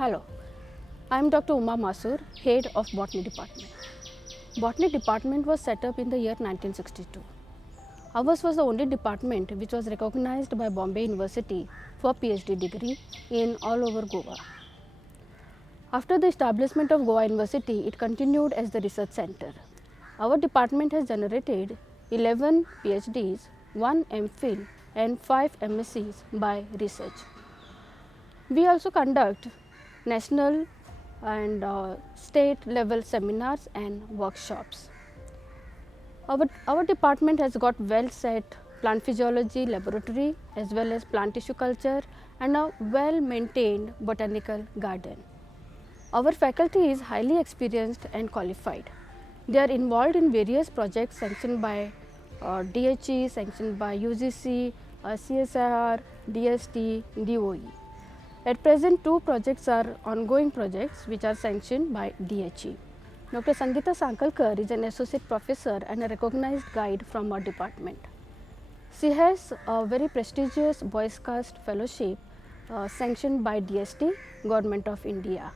Hello, I am Dr. Uma Masur, Head of Botany Department. Botany Department was set up in the year 1962. Ours was the only department which was recognized by Bombay University for PhD degree in all over Goa. After the establishment of Goa University, it continued as the research center. Our department has generated 11 PhDs, 1 MPhil and 5 MScs by research. We also conduct national and state level seminars and workshops. Our department has got well set plant physiology laboratory as well as plant tissue culture and a well maintained botanical garden. Our faculty is highly experienced and qualified. They are involved in various projects sanctioned by DHE, sanctioned by UGC, CSIR, DST, DOE. At present, 2 projects are ongoing projects which are sanctioned by DHE. Dr. Sangeeta Sankalkar is an associate professor and a recognized guide from our department. She has a very prestigious Boy Scout fellowship sanctioned by DST, Government of India.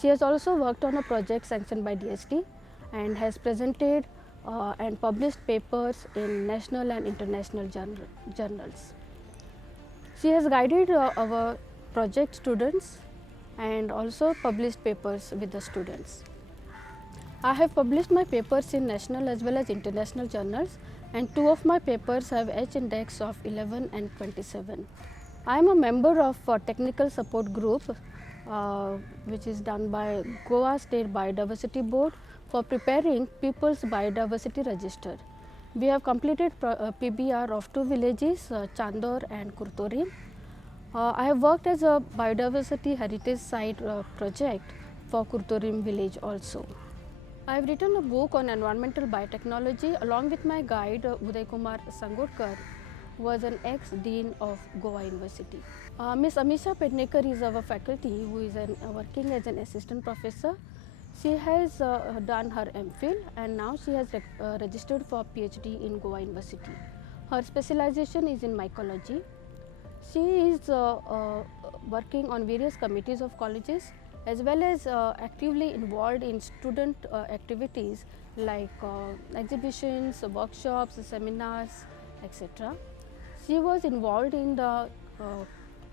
She has also worked on a project sanctioned by DST and has presented and published papers in national and international journals. She has guided our project students and also published papers with the students. I have published my papers in national as well as international journals, and 2 of my papers have H index of 11 and 27. I am a member of a technical support group which is done by Goa State Biodiversity Board for preparing People's Biodiversity Register. We have completed PBR of 2 villages, Chandor and Kurtorim. I have worked as a biodiversity heritage site project for Kurtorim village also. I have written a book on environmental biotechnology along with my guide Uday Kumar Sangodkar, who was an ex-dean of Goa University. Ms. Amisha Pednekar is our faculty who is working as an assistant professor. She has done her MPhil and now she has registered for PhD in Goa University. Her specialization is in mycology. She is working on various committees of colleges as well as actively involved in student activities like exhibitions, workshops, seminars, etc. She was involved in the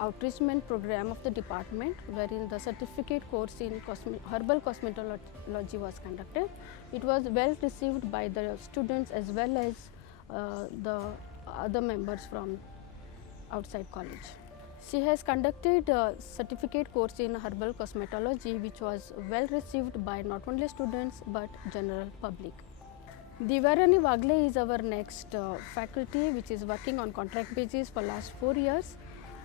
outreachment program of the department, wherein the certificate course in herbal cosmetology was conducted. It was well received by the students as well as the other members from outside college. She has conducted a certificate course in herbal cosmetology which was well received by not only students but general public. Divarani Wagle is our next faculty which is working on contract basis for last 4 years.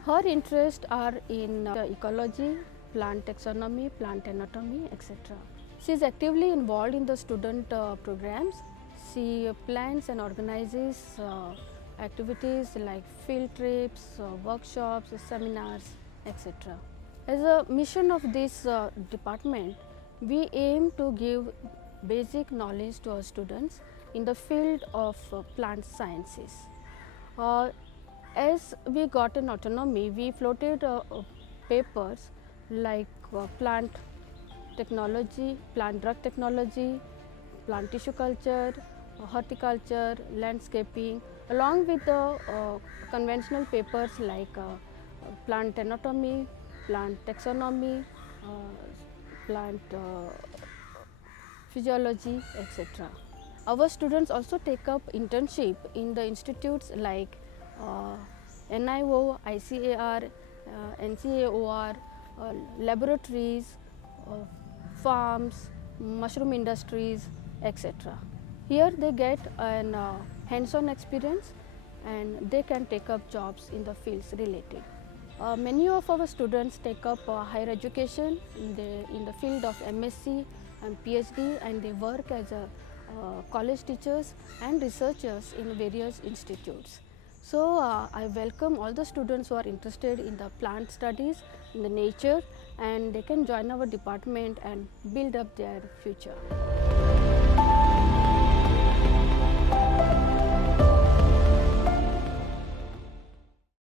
Her interests are in ecology, plant taxonomy, plant anatomy, etc. She is actively involved in the student programs. She plans and organizes activities like field trips, workshops, seminars, etc. As a mission of this department, we aim to give basic knowledge to our students in the field of plant sciences. As we got an autonomy, we floated papers like plant technology, plant drug technology, plant tissue culture, horticulture, landscaping, along with the conventional papers like plant anatomy, plant taxonomy, plant physiology, etc. Our students also take up internship in the institutes like NIO, ICAR, NCAOR, laboratories, farms, mushroom industries, etc. Here they get an hands-on experience and they can take up jobs in the fields related. Many of our students take up higher education in the field of MSc and PhD, and they work as college teachers and researchers in various institutes. So I welcome all the students who are interested in the plant studies, in the nature, and they can join our department and build up their future.